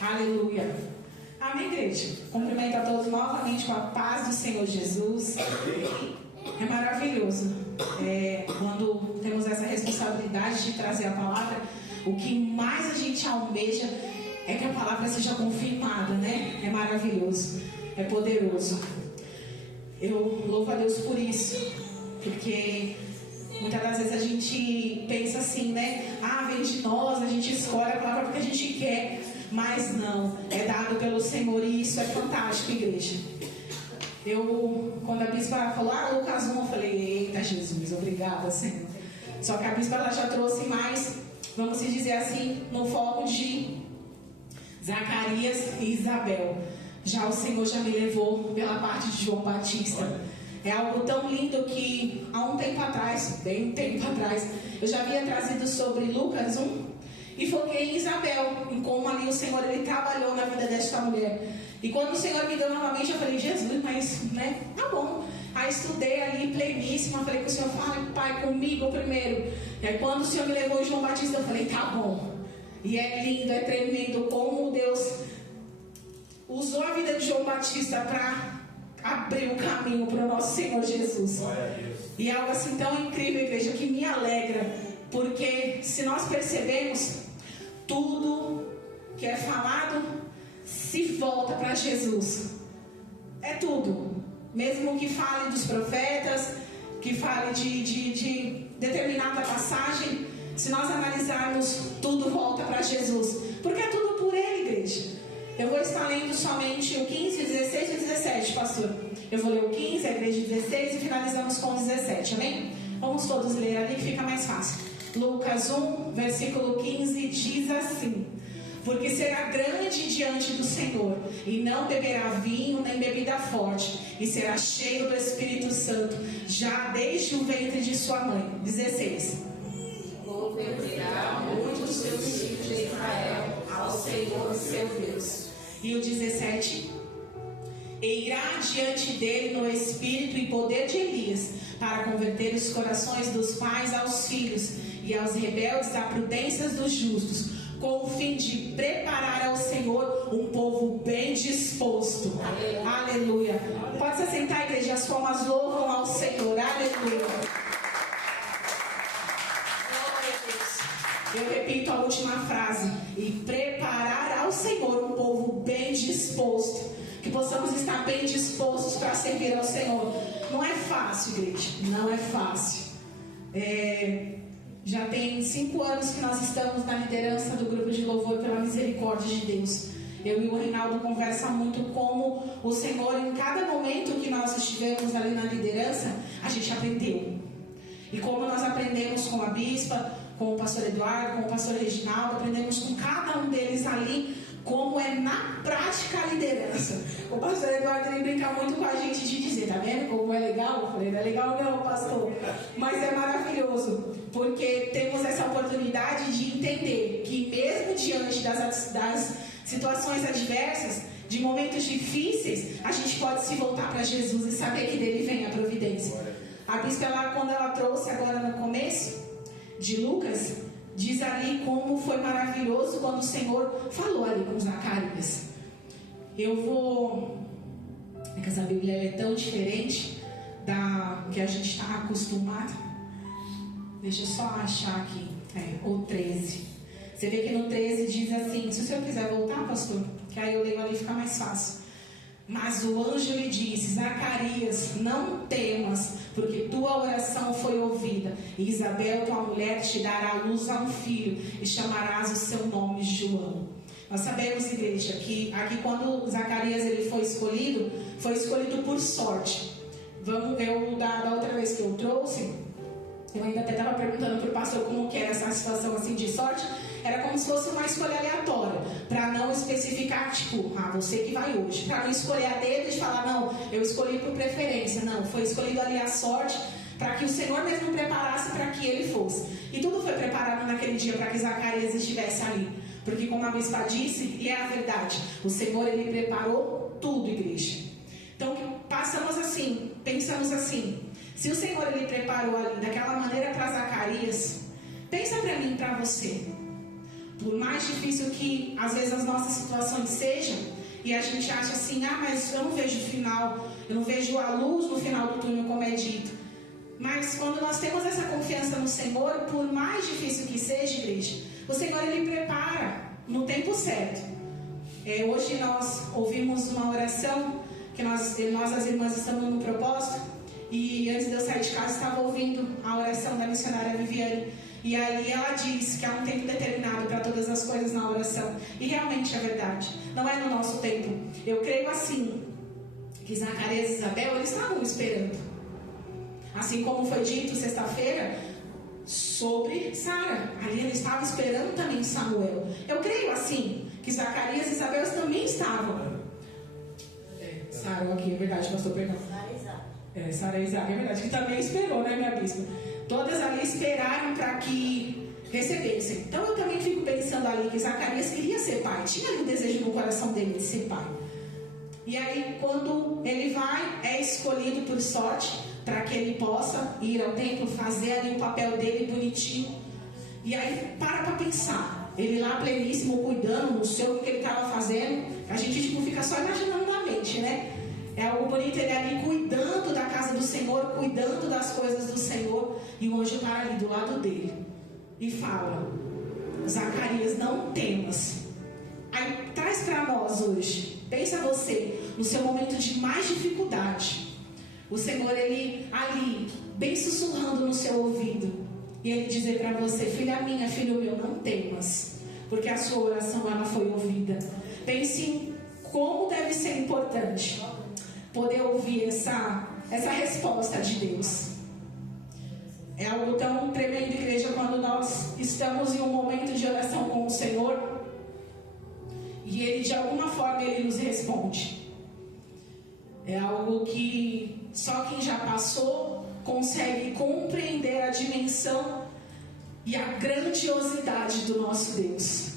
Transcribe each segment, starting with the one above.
Aleluia. Amém, igreja. Cumprimento a todos novamente com a paz do Senhor Jesus. É maravilhoso quando temos essa responsabilidade de trazer a palavra. O que mais a gente almeja é que a palavra seja confirmada, né? É maravilhoso, é poderoso. Eu louvo a Deus por isso, porque muitas das vezes a gente pensa assim, né? Vem de nós, a gente escolhe a palavra porque a gente quer, mas não, é dado pelo Senhor e isso é fantástico, igreja. Quando a bispa falou, Lucas 1, eu falei, eita Jesus, obrigada, Senhor. Só que a bispa ela já trouxe mais, vamos dizer assim, no foco de Zacarias e Isabel. Já o Senhor já me levou pela parte de João Batista. É algo tão lindo que há um tempo atrás, bem um tempo atrás, eu já havia trazido sobre Lucas 1 e foquei em Isabel, em como ali o Senhor ele trabalhou na vida desta mulher. E quando o Senhor me deu novamente, eu falei, Jesus, mas tá bom. Aí estudei ali pleníssima, falei que o Senhor fala, Pai, comigo primeiro. E aí quando o Senhor me levou em João Batista, eu falei, tá bom. E é lindo, é tremendo como Deus usou a vida de João Batista para abrir o caminho para o nosso Senhor Jesus. E é algo assim tão incrível, igreja, que me alegra, porque se nós percebemos, tudo que é falado se volta para Jesus. É tudo. Mesmo que fale dos profetas, que fale de determinada passagem, se nós analisarmos, tudo volta para Jesus, porque é tudo por Ele, igreja. Eu vou estar lendo somente o 15, o 16 e o 17, pastor. Eu vou ler o 15, a igreja 16 e finalizamos com o 17, amém? Vamos todos ler ali que fica mais fácil. Lucas 1, versículo 15 diz assim: porque será grande diante do Senhor, e não beberá vinho nem bebida forte, e será cheio do Espírito Santo, já desde o ventre de sua mãe. 16. Converterá muitos seus filhos de Israel ao Senhor seu Deus. E o 17: e irá diante dele no espírito e poder de Elias, para converter os corações dos pais aos filhos, e aos rebeldes à prudência dos justos, com o fim de preparar ao Senhor um povo bem disposto. Aleluia. Pode se assentar, igreja, as palmas louvam ao Senhor. Aleluia. Eu repito a última frase: e preparar ao Senhor um povo bem disposto. Que possamos estar bem dispostos para servir ao Senhor. Não é fácil, igreja, não é fácil. Já tem 5 anos que nós estamos na liderança do grupo de louvor pela misericórdia de Deus. Eu e o Reinaldo conversam muito como o Senhor, em cada momento que nós estivemos ali na liderança, a gente aprendeu. E como nós aprendemos com a bispa, com o pastor Eduardo, com o pastor Reginaldo, aprendemos com cada um deles ali como é na prática a liderança. O pastor Eduardo ele brinca muito com a gente de dizer, tá vendo como é legal? Eu falei, não é legal não, pastor, mas é maravilhoso, porque temos essa oportunidade de entender que mesmo diante das situações adversas, de momentos difíceis, a gente pode se voltar para Jesus e saber que dele vem a providência. A bispa, quando ela trouxe agora no começo de Lucas, diz ali como foi maravilhoso quando o Senhor falou ali com Zacarias. É que essa Bíblia é tão diferente da que a gente está acostumado. Deixa eu só achar aqui. O 13. Você vê que no 13 diz assim, se o senhor quiser voltar, pastor, que aí eu leio ali e fica mais fácil. Mas o anjo lhe disse: Zacarias, não temas, porque tua oração foi ouvida. E Isabel, tua mulher, te dará à luz a um filho, e chamarás o seu nome João. Nós sabemos, igreja, que aqui quando Zacarias ele foi escolhido por sorte. Da outra vez que eu trouxe, eu ainda até estava perguntando para o pastor como que era essa situação assim de sorte. Era como se fosse uma escolha aleatória, para não especificar, tipo, você que vai hoje, para não escolher a dedo e falar, não, eu escolhi por preferência. Não, foi escolhido ali a sorte, para que o Senhor mesmo preparasse para que ele fosse. E tudo foi preparado naquele dia para que Zacarias estivesse ali, porque como a bispa disse, e é a verdade, o Senhor ele preparou tudo, igreja. Então pensamos assim, se o Senhor ele preparou ali daquela maneira para Zacarias, pensa para mim e para você. Por mais difícil que às vezes as nossas situações sejam, e a gente acha assim, mas eu não vejo o final, eu não vejo a luz no final do túnel, como é dito. Mas quando nós temos essa confiança no Senhor, por mais difícil que seja, igreja, o Senhor Ele prepara no tempo certo. Hoje nós ouvimos uma oração, que nós as irmãs estamos no propósito, e antes de eu sair de casa estava ouvindo a oração da missionária Viviane. E ali ela diz que há um tempo determinado para todas as coisas na oração. E realmente é verdade. Não é no nosso tempo. Eu creio assim, que Zacarias e Isabel, eles estavam esperando. Assim como foi dito sexta-feira sobre Sara. Ali ele estava esperando também Samuel. Eu creio assim, que Zacarias e Isabel também estavam. Sara aqui, é verdade, pastor, perdão. Sara e Isaac, é verdade, que também esperou, né, minha bispa? Todas ali esperaram para que recebessem. Então eu também fico pensando ali que Zacarias queria ser pai, tinha ali o desejo no coração dele de ser pai. E aí quando ele vai, é escolhido por sorte para que ele possa ir ao templo, fazer ali o papel dele bonitinho. E aí para pensar, ele lá pleníssimo, cuidando, não sei o que ele estava fazendo. A gente fica só imaginando na mente, né? É algo bonito, ele ali cuidando da casa do Senhor, cuidando das coisas do Senhor. E o anjo para ali do lado dele e fala: Zacarias, não temas. Aí traz para nós hoje, pensa você, no seu momento de mais dificuldade, o Senhor, ele ali, bem sussurrando no seu ouvido, e ele dizer para você: filha minha, filho meu, não temas, porque a sua oração ela foi ouvida. Pense em como deve ser importante poder ouvir essa resposta de Deus. É algo tão tremendo, igreja, quando nós estamos em um momento de oração com o Senhor e Ele, de alguma forma, Ele nos responde. É algo que só quem já passou consegue compreender a dimensão e a grandiosidade do nosso Deus.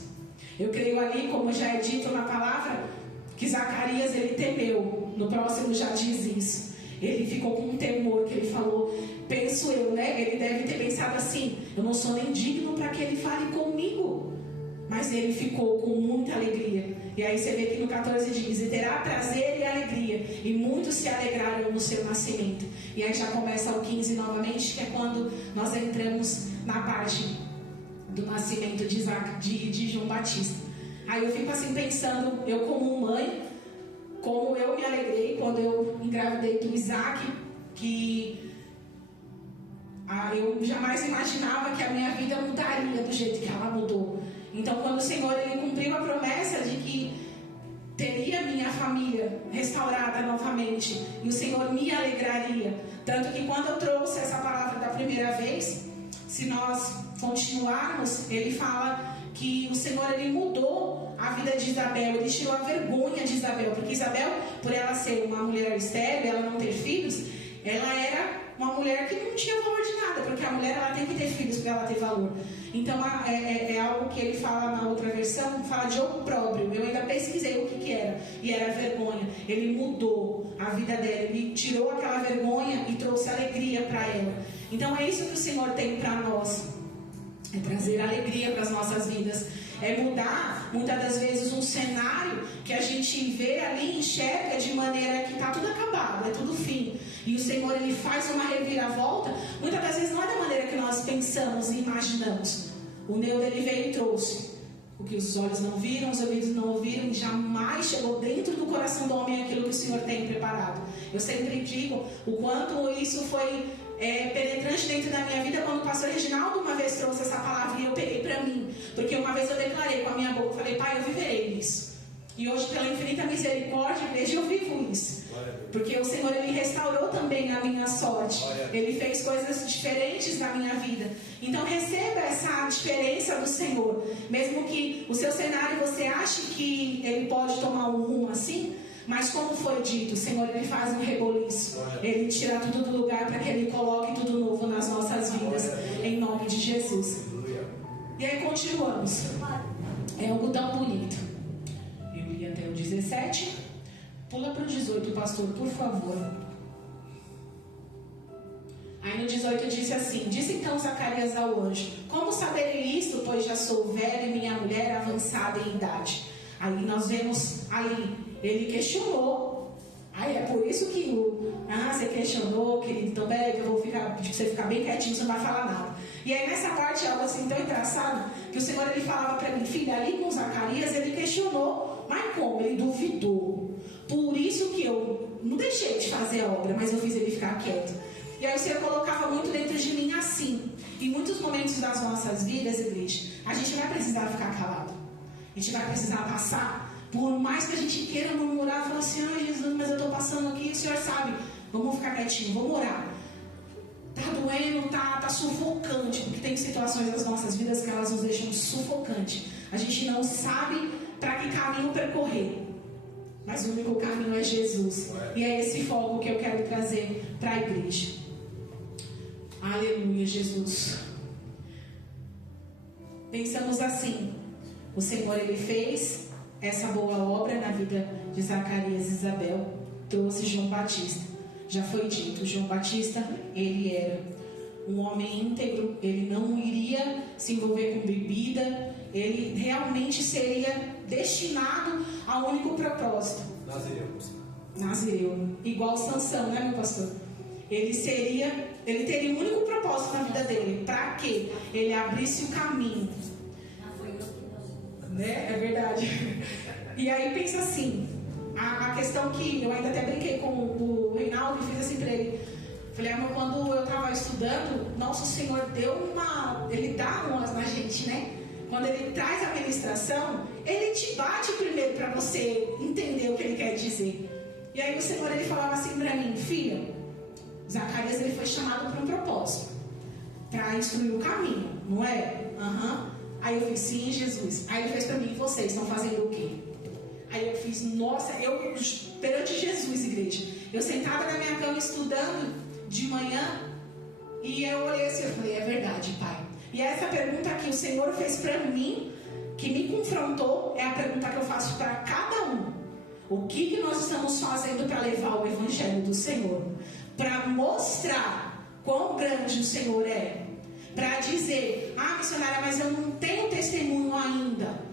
Eu creio ali, como já é dito na palavra, que Zacarias, ele temeu. No próximo já diz isso. Ele ficou com um temor, que ele falou, penso eu, né? Ele deve ter pensado assim: eu não sou nem digno para que ele fale comigo. Mas ele ficou com muita alegria. E aí você vê que no 14 diz: e terá prazer e alegria, e muitos se alegraram no seu nascimento. E aí já começa o 15 novamente, que é quando nós entramos na parte do nascimento de João Batista. Aí eu fico assim pensando, eu como mãe, como eu me alegrei quando eu engravidei do Isaac, que eu jamais imaginava que a minha vida mudaria do jeito que ela mudou. Então quando o Senhor ele cumpriu a promessa de que teria minha família restaurada novamente, e o Senhor me alegraria, tanto que quando eu trouxe essa palavra da primeira vez, se nós continuarmos, ele fala que o Senhor ele mudou a vida de Isabel, ele tirou a vergonha de Isabel, porque Isabel, por ela ser uma mulher estéril, ela não ter filhos, ela era uma mulher que não tinha valor de nada, porque a mulher ela tem que ter filhos para ela ter valor. Então é algo que ele fala na outra versão, fala de opróbrio. Eu ainda pesquisei o que era, e era vergonha. Ele mudou a vida dela, ele tirou aquela vergonha e trouxe alegria para ela. Então é isso que o Senhor tem para nós, é trazer alegria para as nossas vidas, é mudar muitas das vezes um cenário que a gente vê ali, enxerga de maneira que está tudo acabado, é tudo fim, e o Senhor ele faz uma reviravolta, muitas das vezes não é da maneira que nós pensamos e imaginamos. O Neudo ele veio e trouxe o que os olhos não viram, os ouvidos não ouviram, jamais chegou dentro do coração do homem aquilo que o Senhor tem preparado. Eu sempre digo o quanto isso foi penetrante dentro da minha vida, quando o pastor Reginaldo uma vez trouxe essa palavra e eu peguei para mim, porque uma vez eu declarei com a minha boca, eu falei: Pai, eu viverei isso. E hoje, pela infinita misericórdia, igreja, eu vivo isso, porque o Senhor ele restaurou também a minha sorte, ele fez coisas diferentes na minha vida. Então receba essa diferença do Senhor, mesmo que o seu cenário você ache que ele pode tomar um rumo assim, mas como foi dito, o Senhor ele faz um reboliço, ele tira tudo do lugar para que ele coloque tudo novo nas nossas vidas, em nome de Jesus. E aí continuamos. É algo tão bonito. Eu li até o 17. Pula para o 18, pastor, por favor. Aí no 18 disse assim: disse então Zacarias ao anjo: como saberei isto, pois já sou velho e minha mulher avançada em idade? Aí nós vemos ali, ele questionou. Aí é por isso que você questionou, querido, então peraí que eu vou pedir pra você ficar bem quietinho, você não vai falar nada. E aí nessa parte é algo assim tão engraçado, que o Senhor ele falava para mim: filha, ali com Zacarias ele questionou, mas como? Ele duvidou. Por isso que eu não deixei de fazer a obra, mas eu fiz ele ficar quieto. E aí o Senhor colocava muito dentro de mim assim. Em muitos momentos das nossas vidas, igreja, a gente vai precisar ficar calado. A gente vai precisar passar. Por mais que a gente queira murmurar, falar assim: ai Jesus, mas eu estou passando aqui, o Senhor sabe. Vamos ficar quietinho, vamos orar. Tá doendo, tá sufocante, porque tem situações das nossas vidas que elas nos deixam sufocante. A gente não sabe para que caminho percorrer. Mas o único caminho é Jesus. E é esse foco que eu quero trazer para a igreja. Aleluia, Jesus. Pensamos assim: o Senhor ele fez essa boa obra na vida de Zacarias e Isabel, trouxe João Batista. Já foi dito, João Batista, ele era um homem íntegro, ele não iria se envolver com bebida, ele realmente seria destinado ao único propósito. Nazireu. Igual Sansão, né, meu pastor? Ele teria um único propósito na vida dele. Para quê? Ele abrisse o caminho. Né? É verdade. E aí pensa assim, a questão que eu ainda até brinquei com o Reinaldo e fiz assim para ele. Falei: amor, quando eu estava estudando, nosso Senhor ele dá umas na gente, né? Quando ele traz a ministração, ele te bate primeiro para você entender o que ele quer dizer. E aí o Senhor ele falava assim para mim: filha, Zacarias ele foi chamado para um propósito, para instruir o caminho, não é? Aí eu fiz: sim, Jesus. Aí ele fez para mim: e vocês estão fazendo o quê? Aí eu fiz: nossa, eu perante Jesus, igreja, eu sentada na minha cama estudando de manhã, e eu olhei assim, eu falei: é verdade, Pai. E essa pergunta que o Senhor fez para mim, que me confrontou, é a pergunta que eu faço para cada um. O que nós estamos fazendo para levar o Evangelho do Senhor? Para mostrar quão grande o Senhor é. Para dizer: ah, missionária, mas eu não tenho testemunho ainda.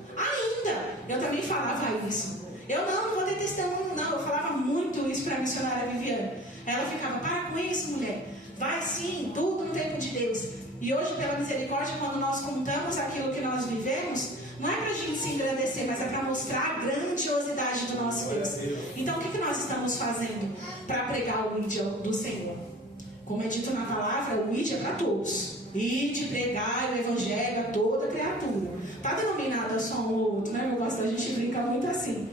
Eu também falava isso. Eu não vou ter testemunho não. Eu falava muito isso para a missionária Viviane. Ela ficava: para com isso, mulher. Vai sim, tudo no tempo de Deus. E hoje, pela misericórdia, quando nós contamos aquilo que nós vivemos, não é para a gente se engrandecer, mas é para mostrar a grandiosidade do nosso Deus. Então o que nós estamos fazendo para pregar o ID do Senhor? Como é dito na palavra, o ID é para todos. Ide pregar o Evangelho a toda criatura. Está denominado só um ou outro, né, meu pastor? A gente brinca muito assim.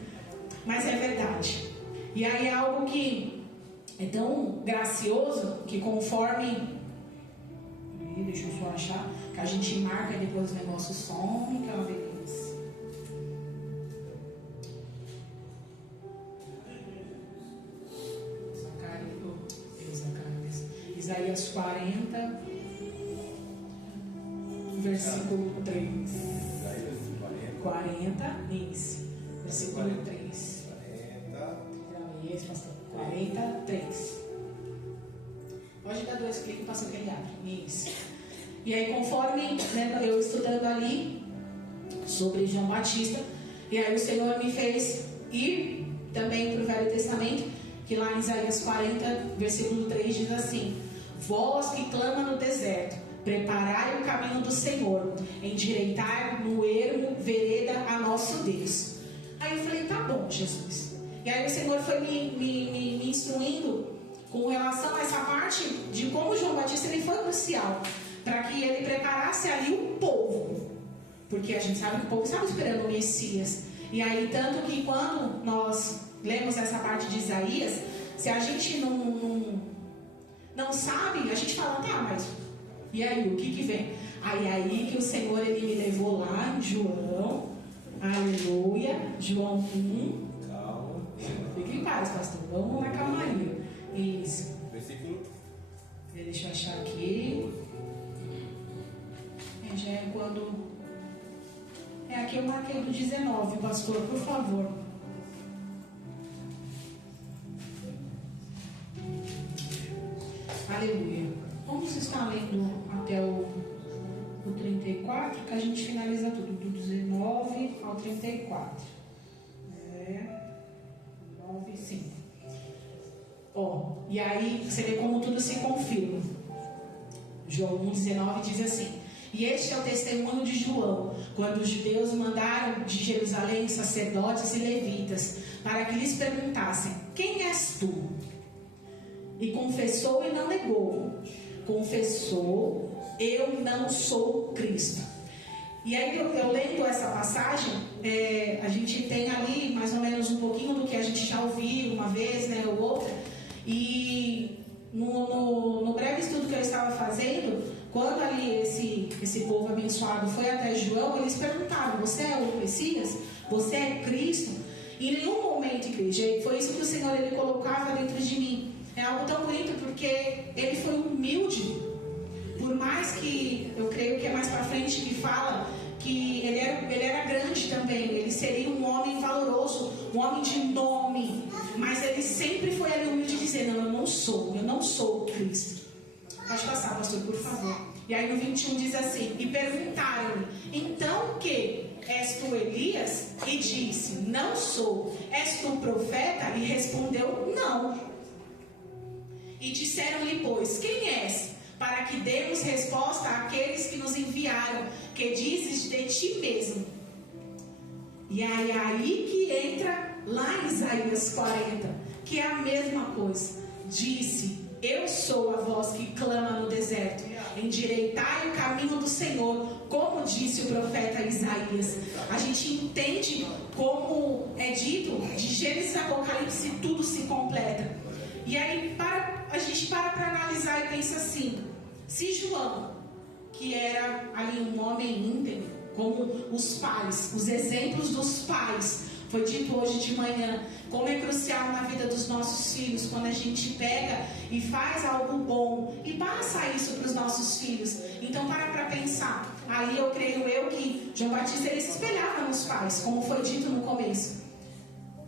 Mas é verdade. E aí é algo que é tão gracioso que conforme... Deixa eu só achar. Que a gente marca e depois os negócios somem, que é uma beleza. Zacarias. Isaías 40, versículo 3. 40, isso. Versículo 3. 43. Pode dar 2 cliques, passa que ele abre. Isso. E aí, conforme eu estudando ali sobre João Batista, e aí o Senhor me fez ir também para o Velho Testamento, que lá em Isaías 40, versículo 3 diz assim: vós que clama no deserto, preparai o caminho do Senhor, endireitai no ermo vereda a nosso Deus. Aí eu falei: tá bom, Jesus. E aí o Senhor foi me instruindo com relação a essa parte de como João Batista ele foi crucial para que ele preparasse ali o povo, porque a gente sabe que o povo estava esperando o Messias. E aí, tanto que quando nós lemos essa parte de Isaías, se a gente não sabe, a gente fala: tá, mas e aí, o que vem? Aí que o Senhor ele me levou lá em João, aleluia, João 1. Calma. Fique em paz, pastor, vamos na calmaria. Isso. Versículo. Deixa eu achar aqui. Já é quando. Aqui eu marquei do 19, pastor, por favor. Aleluia. Vamos estar lendo até o 34, que a gente finaliza tudo, do 19 ao 34. 9, 5. E aí você vê como tudo se confirma. João 1,19 diz assim: e este é o testemunho de João, quando os judeus mandaram de Jerusalém sacerdotes e levitas, para que lhes perguntassem: quem és tu? E confessou e não negou. Confessou: eu não sou Cristo. E aí eu lendo essa passagem, a gente tem ali mais ou menos um pouquinho do que a gente já ouviu uma vez, né, ou outra. E no breve estudo que eu estava fazendo, quando ali esse povo abençoado foi até João, eles perguntaram: você é o Messias? Você é Cristo? E em nenhum momento, igreja, foi isso que o Senhor ele colocava dentro de mim. É algo tão bonito, porque ele foi humilde. Por mais que, eu creio que é mais para frente que fala que ele era grande também, ele seria um homem valoroso, um homem de nome, mas ele sempre foi ali humilde, dizendo: não, eu não sou o Cristo. Pode passar, pastor, por favor. E aí no 21 diz assim: e perguntaram-lhe: então que? És tu Elias? E disse: não sou. És tu profeta? E respondeu: não. E disseram-lhe, pois, quem és? Para que demos resposta àqueles que nos enviaram, que dizes de ti mesmo. E aí que entra lá em Isaías 40, que é a mesma coisa. Disse: eu sou a voz que clama no deserto, endireitai o caminho do Senhor, como disse o profeta Isaías. A gente entende como é dito, de Gênesis a Apocalipse, tudo se completa. E aí a gente para analisar e pensa assim: se João, que era ali um homem íntegro, como os pais, os exemplos dos pais, foi dito hoje de manhã, como é crucial na vida dos nossos filhos, quando a gente pega e faz algo bom e passa isso para os nossos filhos. Então para pensar, ali eu creio que João Batista ele se espelhava nos pais, como foi dito no começo.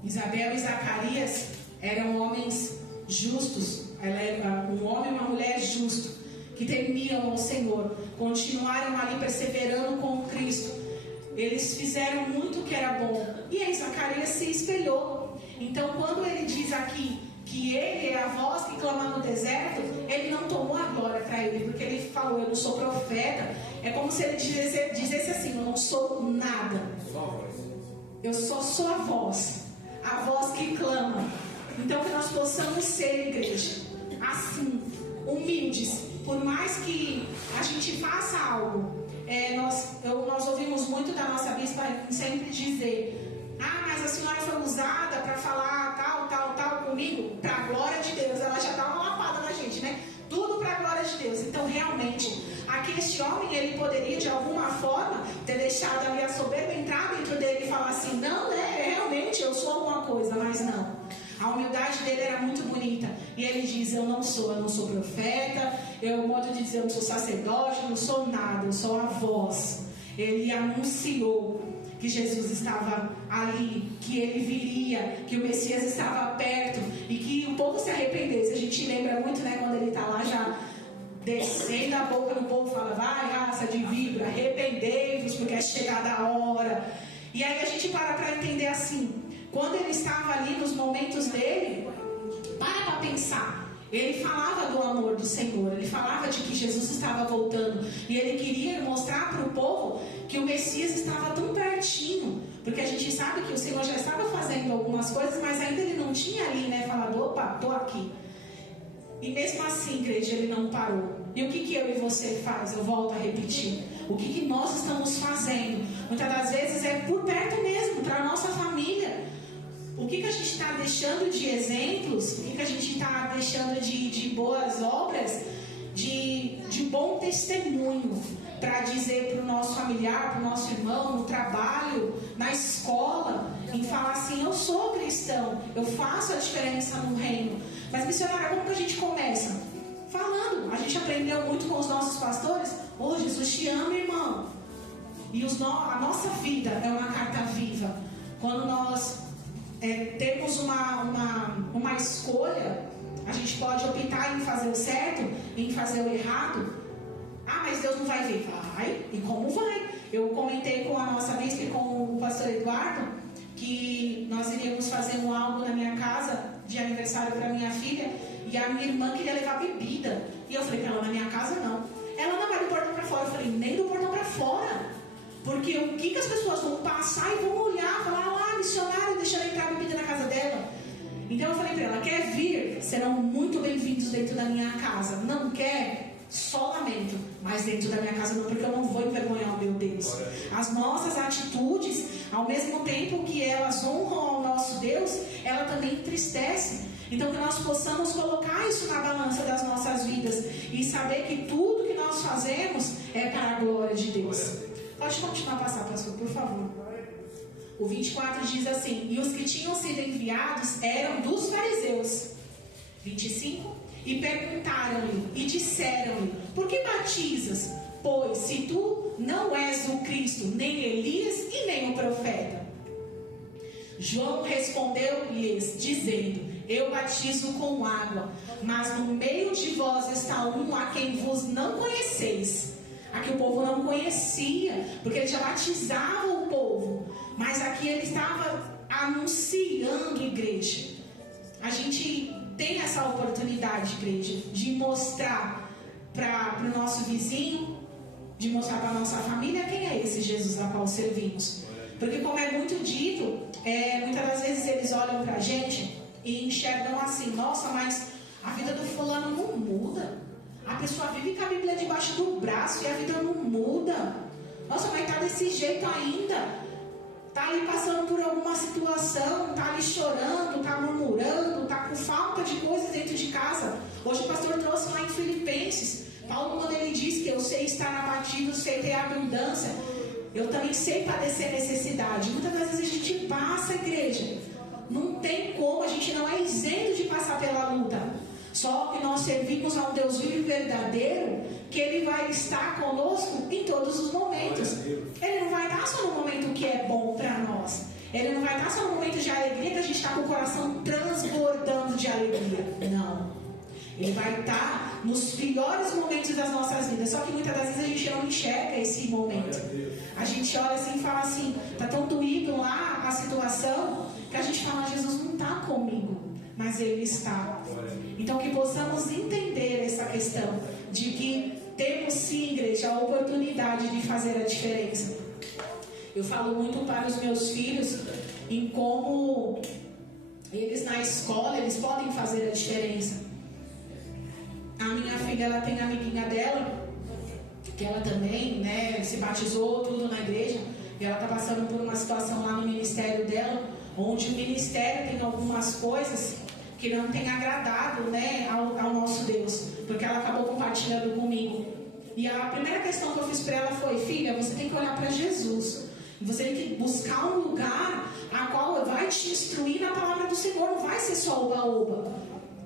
Isabel e Zacarias eram homens justos, ela era um homem e uma mulher justo, que temiam ao Senhor, continuaram ali perseverando com Cristo. Eles fizeram muito o que era bom, e aí Zacarias se espelhou. Então quando ele diz aqui que ele é a voz que clama no deserto, ele não tomou a glória para ele, porque ele falou: eu não sou profeta. É como se ele dissesse assim: eu não sou nada, eu só sou a voz que clama. Então que nós possamos ser, igreja, assim, humildes. Por mais que a gente faça algo, nós ouvimos muito da nossa bispa sempre dizer: mas a senhora foi usada para falar tal comigo, para a glória de Deus. Ela já dá uma lapada na gente, né? Tudo para a glória de Deus. Então realmente, aqui este homem, ele poderia de alguma forma ter deixado ali a soberba entrar dentro dele e falar assim: não, realmente eu sou alguma coisa, mas não. A humildade dele era muito bonita. E ele diz: eu não sou profeta, modo de dizer, eu não sou sacerdote, eu não sou nada, eu sou a voz. Ele anunciou que Jesus estava ali, que ele viria, que o Messias estava perto e que o povo se arrependesse. A gente lembra muito, né, quando ele está lá já descendo a boca do povo, fala: vai, raça de víbora, arrependei-vos, porque é chegada a hora. E aí a gente para entender assim: quando ele estava ali nos momentos dele, para pensar. Ele falava do amor do Senhor, ele falava de que Jesus estava voltando, e ele queria mostrar para o povo que o Messias estava tão pertinho, porque a gente sabe que o Senhor já estava fazendo algumas coisas, mas ainda ele não tinha ali, né, falado: opa, estou aqui. E mesmo assim, igreja, ele não parou. E o que eu e você faz? Eu volto a repetir: o que nós estamos fazendo? Muitas das vezes é por perto mesmo, para a nossa família. O que a gente está deixando de exemplos? O que a gente está deixando de boas obras? De bom testemunho para dizer para o nosso familiar, para o nosso irmão, no trabalho, na escola, em falar assim: eu sou cristão, eu faço a diferença no reino. Mas missionária, como que a gente começa? Falando. A gente aprendeu muito com os nossos pastores: oh, Jesus te ama, irmão. E a nossa vida é uma carta viva. Quando nós temos uma escolha, A gente pode optar em fazer o certo, em fazer o errado. Ah, mas Deus não vai ver. Vai. E como vai? Eu comentei com a nossa bispa e com o pastor Eduardo que nós iríamos fazer um algo na minha casa de aniversário para minha filha, e a minha irmã queria levar bebida. E eu falei para ela, na minha casa não. Ela não vai do portão para fora. Eu falei, nem do portão para fora. Porque o que as pessoas vão passar e vão olhar, falar, lá, missionário, deixando entrar bebida na casa dela. Então eu falei para ela, quer vir? Serão muito bem-vindos dentro da minha casa. Não quer? Só lamento. Mas dentro da minha casa não, porque eu não vou envergonhar o meu Deus. As nossas atitudes, ao mesmo tempo que elas honram ao nosso Deus, ela também entristece. Então que nós possamos colocar isso na balança das nossas vidas e saber que tudo que nós fazemos é para a glória de Deus. Pode continuar a passar, pastor, por favor. O 24 diz assim: e os que tinham sido enviados eram dos fariseus. 25. E perguntaram-lhe e disseram-lhe, por que batizas? Pois se tu não és o Cristo, nem Elias e nem o profeta. João respondeu-lhes, dizendo, eu batizo com água, mas no meio de vós está um a quem vos não conheceis. Aqui o povo não conhecia, porque ele já batizava o povo. Mas aqui ele estava anunciando, igreja. A gente tem essa oportunidade, igreja, de mostrar para o nosso vizinho, de mostrar para a nossa família quem é esse Jesus a qual servimos. Porque como é muito dito, muitas das vezes eles olham para a gente e enxergam assim, nossa, mas a vida do fulano não muda. A pessoa vive com a Bíblia debaixo do braço e a vida não muda. Nossa, mas está desse jeito ainda. Está ali passando por alguma situação, está ali chorando, está murmurando, está com falta de coisas dentro de casa. Hoje o pastor trouxe lá em Filipenses, Paulo, quando ele diz que eu sei estar abatido, sei ter abundância, eu também sei padecer necessidade. Muitas vezes a gente passa, igreja, não tem como, a gente não é isento de passar pela luta. Só que nós servimos a um Deus vivo e verdadeiro, que Ele vai estar conosco em todos os momentos. Ele não vai estar só no momento que é bom para nós. Ele não vai estar só no momento de alegria, que a gente está com o coração transbordando de alegria. Não. Ele vai estar nos piores momentos das nossas vidas. Só que muitas das vezes a gente não enxerga esse momento. A gente olha assim e fala assim, está tão doído lá a situação, que a gente fala, Jesus não está comigo. Mas Ele está. Então que possamos entender essa questão de que temos sim, igreja, a oportunidade de fazer a diferença. Eu falo muito para os meus filhos em como eles na escola, eles podem fazer a diferença. A minha filha, ela tem a amiguinha dela, que ela também, né, se batizou tudo na igreja, e ela está passando por uma situação lá no ministério dela, onde o ministério tem algumas coisas que não tem agradado, né, ao nosso Deus, porque ela acabou compartilhando comigo. E a primeira questão que eu fiz para ela foi, filha, você tem que olhar para Jesus, você tem que buscar um lugar a qual vai te instruir na palavra do Senhor, não vai ser só oba-oba,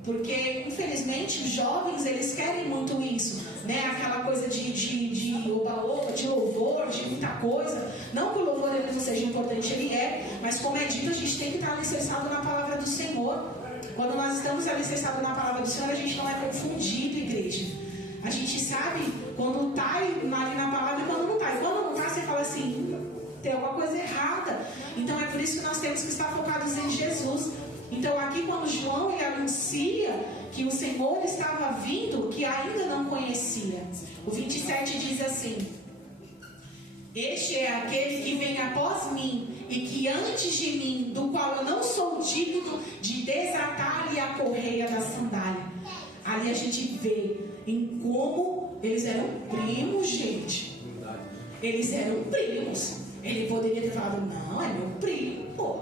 porque infelizmente os jovens, eles querem muito isso, né, aquela coisa de oba-oba, de louvor, de muita coisa. Não que o louvor ele não seja importante, ele é, mas como é dito, a gente tem que estar alicerçado na palavra do Senhor. Quando nós estamos alicerçados na palavra do Senhor, a gente não é confundido, igreja. A gente sabe quando está ali na palavra e quando não está. E quando não está, você fala assim, tem alguma coisa errada. Então é por isso que nós temos que estar focados em Jesus. Então aqui quando João ele anuncia que o Senhor estava vindo, que ainda não conhecia. O 27 diz assim, este é aquele que vem após mim, e que antes de mim, do qual eu não sou digno de desatar-lhe a correia da sandália. Ali a gente vê em como eles eram primos, gente. Eles eram primos. Ele poderia ter falado, não, é meu primo, pô.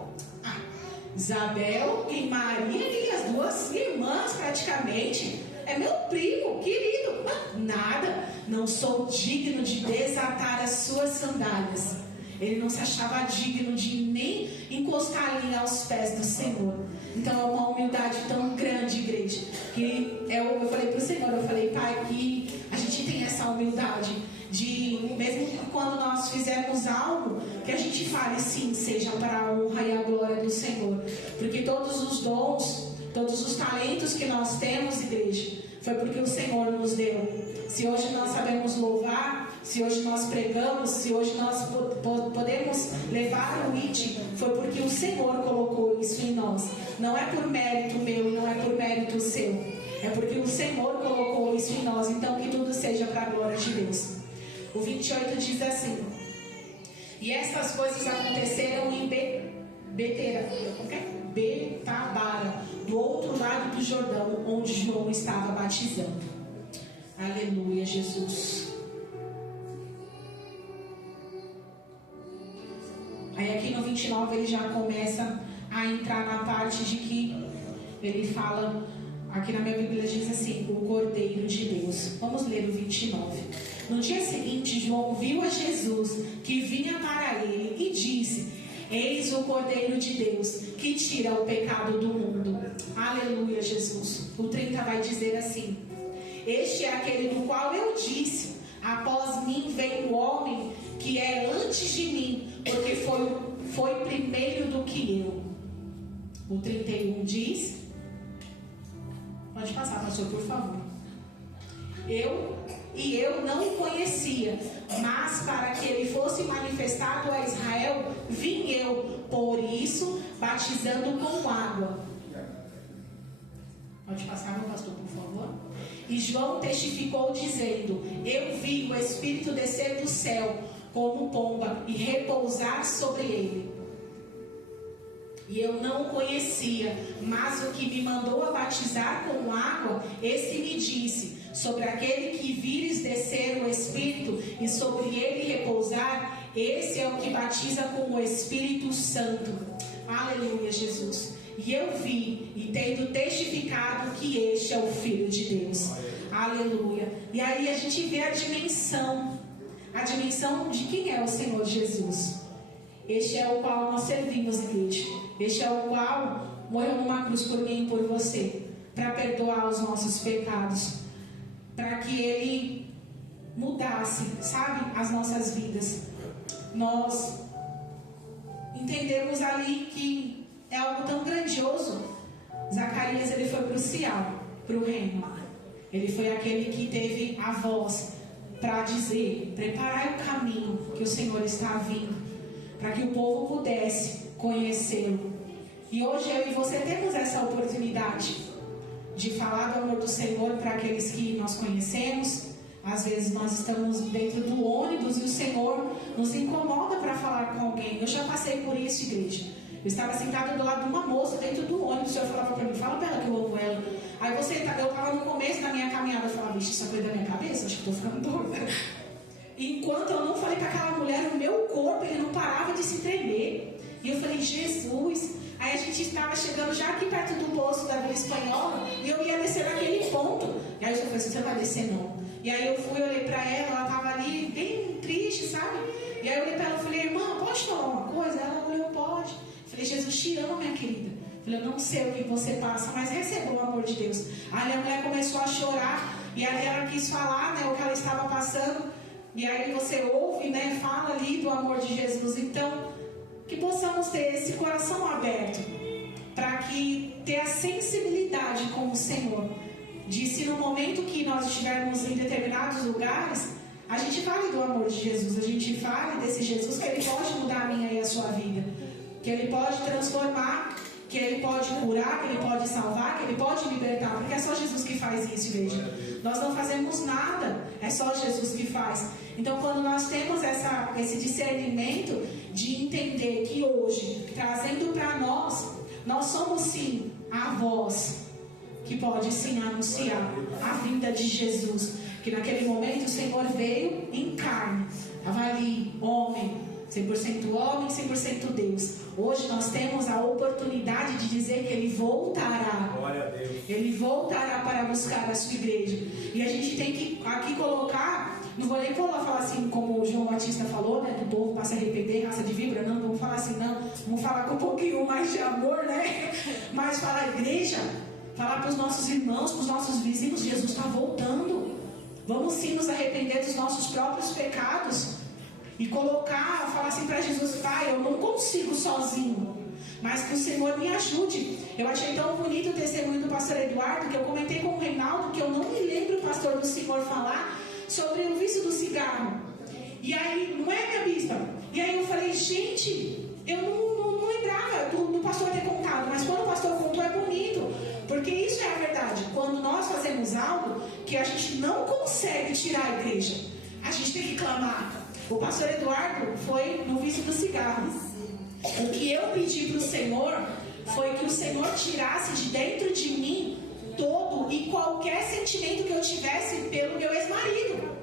Isabel e Maria, minhas duas irmãs praticamente, é meu primo, querido. Nada, não sou digno de desatar as suas sandálias. Ele não se achava digno de nem encostar ali aos pés do Senhor. Então é uma humildade tão grande, igreja, que eu falei para o Senhor, eu falei, Pai, que a gente tem essa humildade de, mesmo que quando nós fizermos algo, que a gente fale sim, seja para a honra e a glória do Senhor, porque todos os dons, Todos os talentos que nós temos, igreja, foi porque o Senhor nos deu. Se hoje nós sabemos louvar, se hoje nós pregamos, se hoje nós podemos levar o IT, foi porque o Senhor colocou isso em nós. Não é por mérito meu, não é por mérito seu. É porque o Senhor colocou isso em nós. Então que tudo seja para a glória de Deus. O 28 diz assim: e estas coisas aconteceram em Betabara, do outro lado do Jordão, onde João estava batizando. Aleluia, Jesus. Aí aqui no 29 ele já começa a entrar na parte de que ele fala, aqui na minha Bíblia diz assim, o Cordeiro de Deus. Vamos ler o 29. No dia seguinte, João viu a Jesus que vinha para ele e disse: eis o Cordeiro de Deus que tira o pecado do mundo. Aleluia, Jesus. O 30 vai dizer assim: este é aquele do qual eu disse: após mim vem o homem que é antes de mim, porque foi primeiro do que eu. O 31 diz, pode passar, pastor, por favor. Eu não o conhecia, mas para que ele fosse manifestado a Israel, vim eu, por isso, batizando com água. Pode passar, meu pastor, por favor. E João testificou dizendo: eu vi o Espírito descer do céu como pomba e repousar sobre ele. E eu não o conhecia, mas o que me mandou a batizar com água, esse me disse: sobre aquele que vires descer o Espírito e sobre ele repousar, esse é o que batiza com o Espírito Santo. Aleluia, Jesus. E eu vi e tendo testificado que este é o Filho de Deus. Aleluia. E aí a gente vê a dimensão de quem é o Senhor Jesus. Este é o qual nós servimos, igreja. Este é o qual morreu numa cruz por mim e por você, para perdoar os nossos pecados, para que Ele mudasse, sabe, as nossas vidas. Nós entendemos ali que é algo tão grandioso. Zacarias, ele foi crucial para o reino. Ele foi aquele que teve a voz para dizer: preparai o caminho, que o Senhor está vindo, para que o povo pudesse conhecê-lo. E hoje eu e você temos essa oportunidade de falar do amor do Senhor para aqueles que nós conhecemos. Às vezes nós estamos dentro do ônibus e o Senhor nos incomoda para falar com alguém. Eu já passei por isso, igreja. Eu estava sentada do lado de uma moça dentro do ônibus. O Senhor falava para mim: fala para ela que eu amo ela. Aí eu estava no começo da minha caminhada. Eu falava: vixe, isso é coisa da minha cabeça? Acho que estou ficando doida. Enquanto eu não falei para aquela mulher, o meu corpo ele não parava de se tremer. E eu falei: Jesus. Aí a gente estava chegando já aqui perto do posto da Vila Espanhola e eu ia descer naquele ponto. E aí eu falei: você não vai descer não. E aí eu fui, olhei para ela estava ali bem triste, sabe? E aí eu olhei para ela e falei: irmã, pode falar uma coisa? Ela olhou: pode. Eu falei: Jesus te ama, minha querida. Eu falei: eu não sei o que você passa, mas receba o amor de Deus. Aí a mulher começou a chorar e aí ela quis falar, né, o que ela estava passando. E aí você ouve, né, fala ali do amor de Jesus. Então, que possamos ter esse coração aberto para que ter a sensibilidade com o Senhor, de se no momento que nós estivermos em determinados lugares, a gente fale do amor de Jesus, a gente fale desse Jesus, que Ele pode mudar a minha e a sua vida, que Ele pode transformar, que Ele pode curar, que Ele pode salvar, que Ele pode libertar, porque é só Jesus que faz isso, igreja. Nós não fazemos nada, é só Jesus que faz. Então, quando nós temos esse discernimento de entender que hoje, trazendo para nós somos sim a voz que pode sim anunciar a vinda de Jesus. Que naquele momento o Senhor veio em carne, estava ali, homem, 100% homem, 100% Deus. Hoje nós temos a oportunidade de dizer que Ele voltará. Glória a Deus. Ele voltará para buscar a sua igreja. E a gente tem que aqui colocar, não vou nem falar assim como o João Batista falou, né, do povo para se arrepender, raça de víbora, não vamos falar assim não, vamos falar com um pouquinho mais de amor, né? Mas falar igreja, falar para os nossos irmãos, para os nossos vizinhos: Jesus está voltando. Vamos sim nos arrepender dos nossos próprios pecados e colocar, falar assim para Jesus: Pai, eu não consigo sozinho, mas que o Senhor me ajude. Eu achei tão bonito o testemunho do pastor Eduardo, que eu comentei com o Reinaldo, que eu não me lembro o pastor do Senhor falar sobre o vício do cigarro. E aí, não é, minha bispa? E aí eu falei, gente, eu não lembrava do pastor ter contado, mas quando o pastor contou é bonito, porque isso é a verdade. Quando nós fazemos algo que a gente não consegue tirar a igreja, a gente tem que clamar. O pastor Eduardo foi no vício do cigarro. O que eu pedi para o Senhor foi que o Senhor tirasse de dentro de mim todo e qualquer sentimento que eu tivesse pelo meu ex-marido.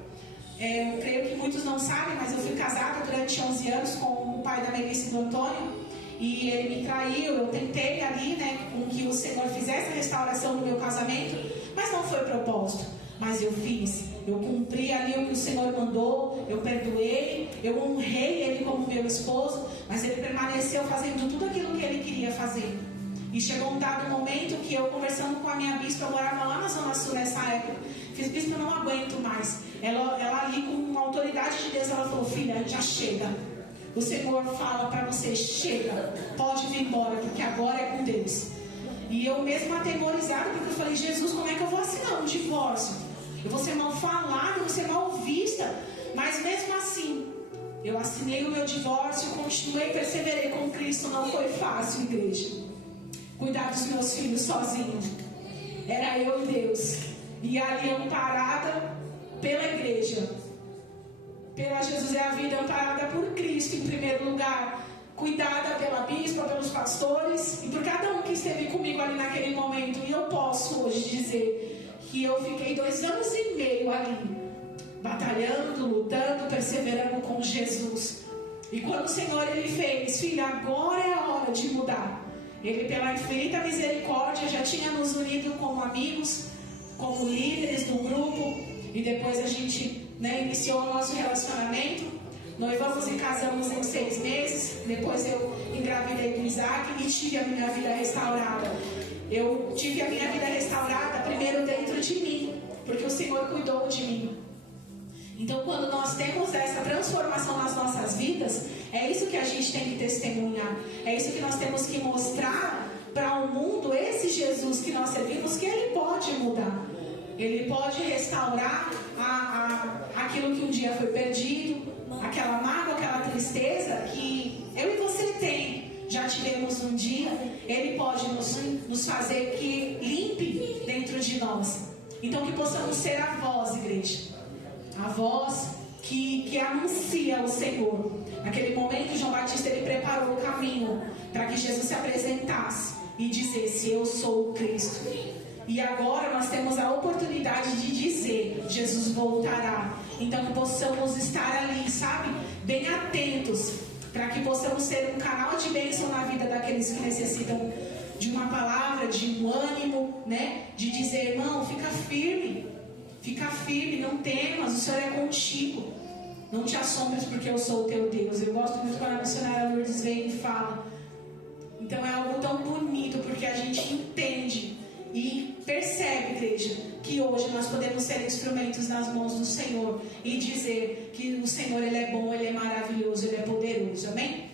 Eu creio que muitos não sabem, mas eu fui casada durante 11 anos com o pai da Melissa e do Antônio, e ele me traiu. Eu tentei ali, com que o Senhor fizesse a restauração do meu casamento, mas não foi propósito. Mas eu fiz, eu cumpri ali o que o Senhor mandou, eu perdoei, eu honrei ele como meu esposo, mas ele permaneceu fazendo tudo aquilo que ele queria fazer. E chegou um dado momento que eu, conversando com a minha bispa, eu morava lá na Zona Sul nessa época, fiz, bispa, eu não aguento mais. Ela ali, com a autoridade de Deus, ela falou, filha, já chega. O Senhor fala para você, chega, pode vir embora, porque agora é com Deus. E eu mesmo atemorizada, porque eu falei, Jesus, como é que eu vou assinar um divórcio? Eu vou ser mal falada, eu vou ser mal vista. Mas mesmo assim, eu assinei o meu divórcio, continuei, perseverei com Cristo. Não foi fácil, igreja. Cuidar dos meus filhos sozinho. Era eu e Deus. E ali amparada pela igreja. Pela Jesus é a vida, amparada por Cristo em primeiro lugar. Cuidada pela bispa, pelos pastores e por cada um que esteve comigo ali naquele momento. E eu posso hoje dizer que eu fiquei 2 anos e meio ali, batalhando, lutando, perseverando com Jesus. E quando o Senhor ele fez, filha, agora é a hora de mudar. Ele, pela infinita misericórdia, já tinha nos unido como amigos, como líderes do grupo. E depois a gente iniciou o nosso relacionamento. Noivamos e casamos em 6 meses. Depois eu engravidei do Isaac e tive a minha vida restaurada. Eu tive a minha vida restaurada primeiro dentro de mim, porque o Senhor cuidou de mim. Então, quando nós temos essa transformação nas nossas vidas, é isso que a gente tem que testemunhar. É isso que nós temos que mostrar para o mundo, esse Jesus que nós servimos, que Ele pode mudar. Ele pode restaurar aquilo que um dia foi perdido, aquela mágoa, aquela tristeza que eu e você tem. Já tivemos um dia, Ele pode nos fazer que limpe dentro de nós. Então que possamos ser a voz, igreja. A voz que anuncia o Senhor. Naquele momento, João Batista ele preparou o caminho para que Jesus se apresentasse e dissesse, eu sou o Cristo. E agora nós temos a oportunidade de dizer, Jesus voltará. Então que possamos estar ali, sabe? Bem atentos, para que possamos ser um canal de bênção na vida daqueles que necessitam de uma palavra, de um ânimo, de dizer, irmão, fica firme, não temas, o Senhor é contigo. Não te assombres porque eu sou o teu Deus. Eu gosto muito quando a missionária Lourdes vem e fala. Então é algo tão bonito, porque a gente entende e percebe, igreja, que hoje nós podemos ser instrumentos nas mãos do Senhor e dizer que o Senhor ele é bom, Ele é maravilhoso, Ele é poderoso. Amém?